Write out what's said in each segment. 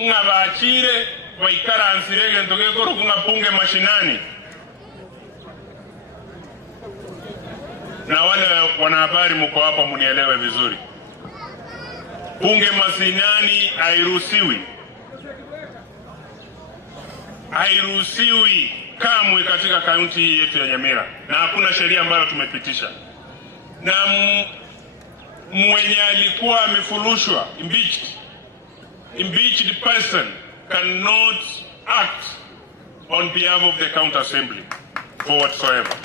ngabachire waikaransirege ntogekoro kungapunge mashinani. Na wale wanahabari mko hapa munielewe vizuri. Punge mashinani hairuhusiwi. Hairuhusiwi kamwe katika kaunti hii yetu ya Nyamira. Na hakuna sheria ambayo tumepitisha. Na mwenye alikuwa amefulushwa, impeached person cannot act on behalf of the county assembly for whatsoever.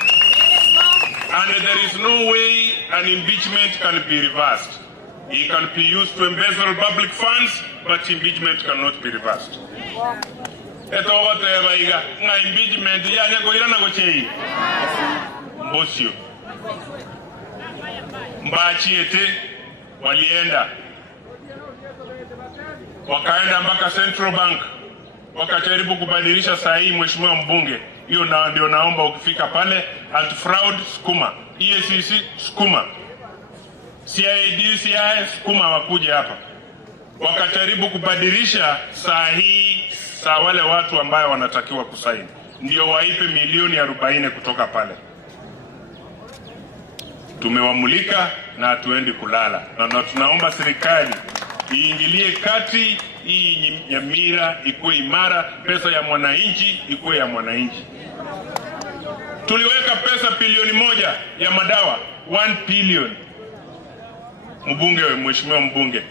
And there is no way an impeachment can be reversed. It can be used to embezzle public funds, but impeachment cannot be reversed. Eto whatever iga nga impeachment ya nyako irana gochei mbosio mbachiete walienda wakaenda mpaka Central Bank wakajaribu kubadilisha sahihi. Mheshimiwa mbunge, hiyo ndio naomba ukifika pale, anti-fraud sukuma, EACC sukuma, CID sukuma wakuje hapa. Wakajaribu kubadilisha sahihi sa wale watu ambao wanatakiwa kusaini, ndio waipe milioni 40 kutoka pale. Tumewamulika na hatuendi kulala, na tunaomba serikali iingilie kati, hii Nyamira ikuwe imara, pesa ya mwananchi ikuwe ya mwananchi. Tuliweka pesa bilioni 1 ya madawa, 1 billion. Mbunge, mheshimiwa mbunge,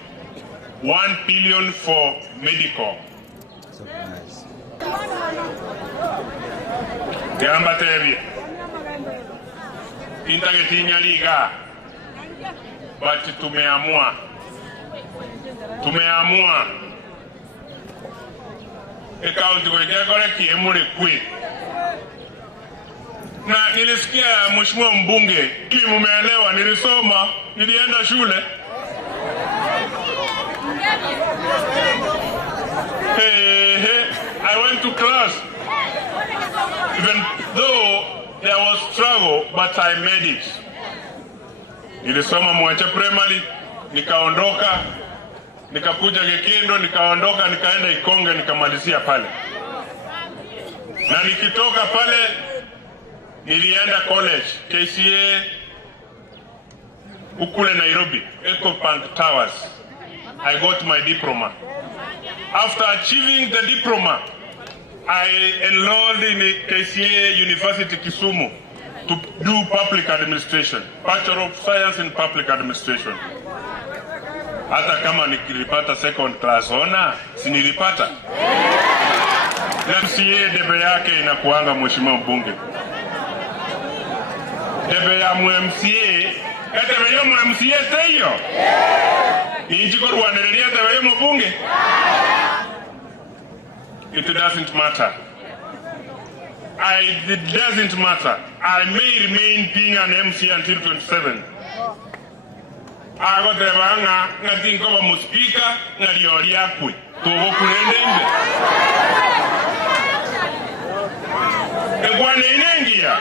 1 billion for medical. Yamba tebi intagetinya liga, but tumeamua ekaunti kwekekore kiemure kwe. Na nilisikia mheshimiwa mbunge, mumeelewa, nilisoma, nilienda shule. I went to class. Even though there was struggle, but I made it. Nilisoma Mwacha Primary, nikaondoka, nikakuja Gekendo, nikaondoka, nikaenda Ikonge, nikamalizia pale. Na nikitoka pale, nilienda college, KCA, ukule Nairobi, Ecobank Towers. I got my diploma. After achieving the diploma, I enrolled in KCA University Kisumu to do public administration, Bachelor of Science in Public Administration. Hata kama nikilipata second class honor, si nilipata. Na MCA debe yake inakuanga mheshimiwa mbunge. Debe ya MCA, debe ya MCA teyo. Injiko ruanereria debe ya mbunge. It doesn't matter. It doesn't matter. I may remain being an MC until 27. I got the banga, nothing cover muspika, Nariori Apui. To walk in One in India.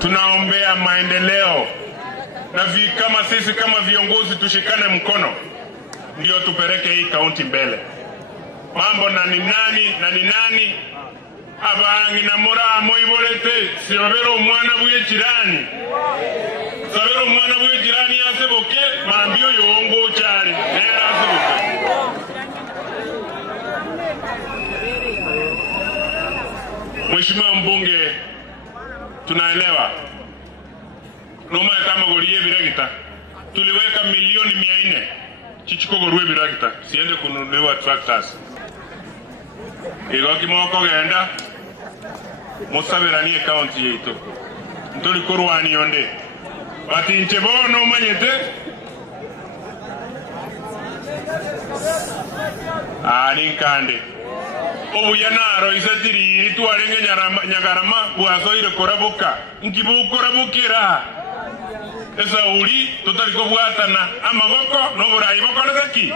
Tunaombea maendeleo. Na kama sisi kama viongozi tushikane mkono, ndio tupeleke hii kaunti mbele. Mambo na ni nani abangi na mora moibolete sibabero mwana buye jirani sabero mwana buye jirani aseboke mambio yongo chari era aseboke. Mheshimiwa mbunge, tunaelewa Roma kama gorie biragita tuliweka milioni 400 chichiko gorwe biragita siende kununuliwa tractors. Igoki moko genda musabirani account yetu ntoli korwani yonde bati nchebono manyete ani kande obuyanaro isatiri tuarenge nyagarama bwasoire korabuka nkibu korabukira esa uri totaliko bwatana amagoko no burayi bokorezaki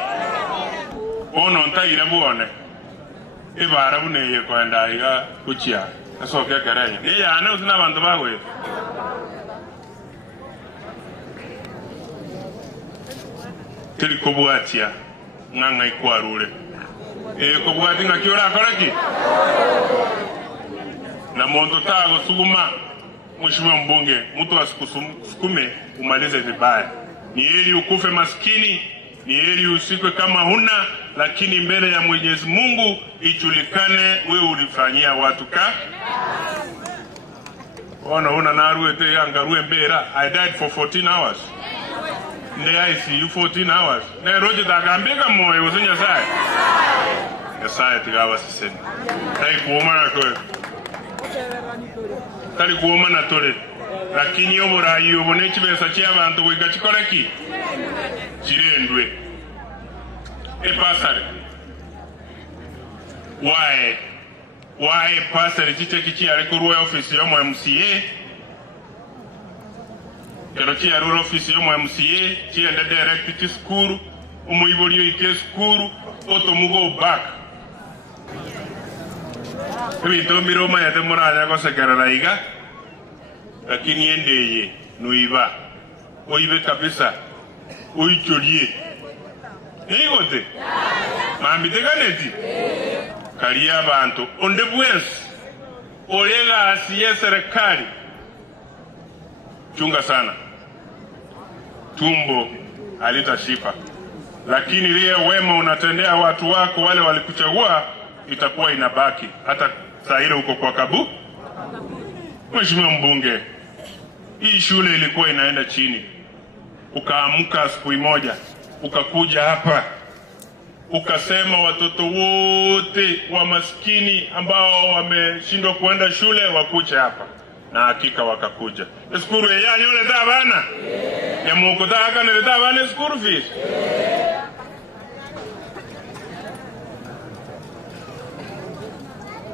ono ntagira buone ibara buneye kwenda iga kuchia asoke karaye ye yana usina bantu bawe tili kubwatia nganga ikwarule kubwati ngakiora akoraki na mondo tago suguma. Mheshimiwa mbunge, mtu asikusukume umalize vibaya. Ni heri ukufe maskini, ni heri usikwe kama huna, lakini mbele ya Mwenyezi Mungu ijulikane wewe ulifanyia watu ka. Ona una naruwe te angaruwe mbera. I died for 14 hours. Nde ICU 14 hours. Ne roje takambeka moyo usinya sai. Yesaya tigawa siseni. Tai kuoma na towe. Tali kuoma na tole. Lakini oburayi obone kibesa ky'abantu bwe gakikoleki. Kirendwe. Pasare. Why pasare kicheki ari ku Royal Office yo mu MCA. Kero ki ari office yo mu MCA, ki ende direct to school, umuibolio ike school, otomugo back. Ebintu miroma yate muranya kosekera laiga. Lakini endeye nuiba. Oibe kabisa. Oicholie. Nigote. Mambite kaneti. Kalia abantu onde bwesi olega asiye serikali. Chunga sana, tumbo halitashiba, lakini ile wema unatendea watu wako wale walikuchagua itakuwa inabaki hata saa ile uko kwa kabu. Mheshimiwa mbunge, hii shule ilikuwa inaenda chini, ukaamka siku moja ukakuja hapa ukasema watoto wote wa maskini ambao wameshindwa kuenda shule wakuje hapa, na hakika wakakuja. Skuru ya nyole da bana ya mukota haka ne da bana skuru fees.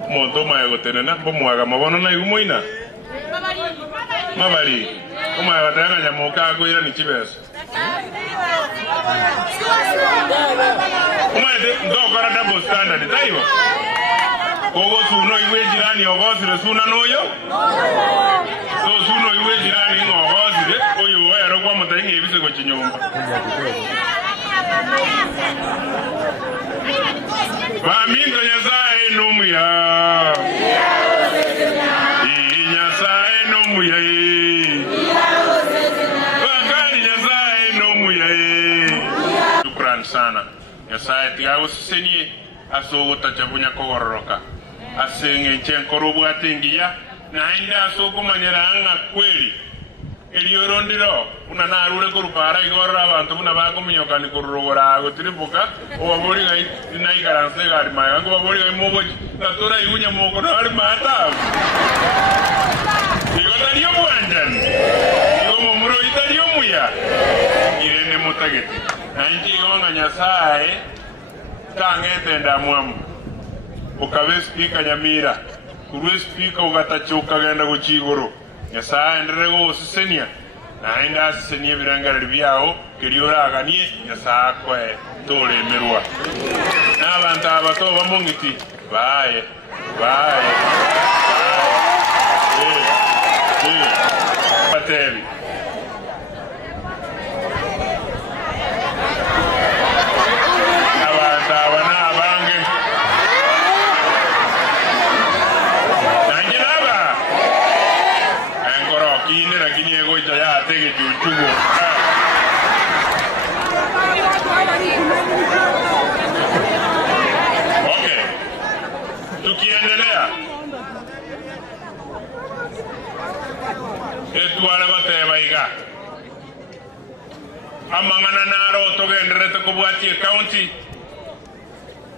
Mondo mayo tenena bomwaga mabono na igumoina mabali kuma watanga nyamuka ko ira ni chibesa kuma de ndokora double standard taiwa kogo suno iwe jirani ogosire suna noyo so suno iwe jirani ogosire oyo wero kwa mutainga ebise ko chinyomba ba minto nyasaye numuya nyasaye numuya bakari nyasaye numuya. Shukran sana nyasaye tiago senye aso tachabunya kogororoka asenge chenkoro bwatengiya naenda aso kumanyera anga kweli eliorondiro una narure kurupara igorra abantu buna bakominyoka ni kururogora gotiribuka obabori ngai nai garanse gari maya ngo babori ngai mogo tatora igunya mogo ari mata igotario bwandan igomo muro itario muya irene mutageti nanji gonga nyasaye tangete ndamwamu ukabe speaker Nyamira kurwe speaker ugatachoka genda kuchigoro nyasaye nderego sisenia naenda sisenia birangara byao kiriora aganie nyasaye kwe tolemerwa n'abantu abato bamungiti baye patevi Okay. Tukiendelea. Etuala bateba iga. Amangana naro togendere to kubwati county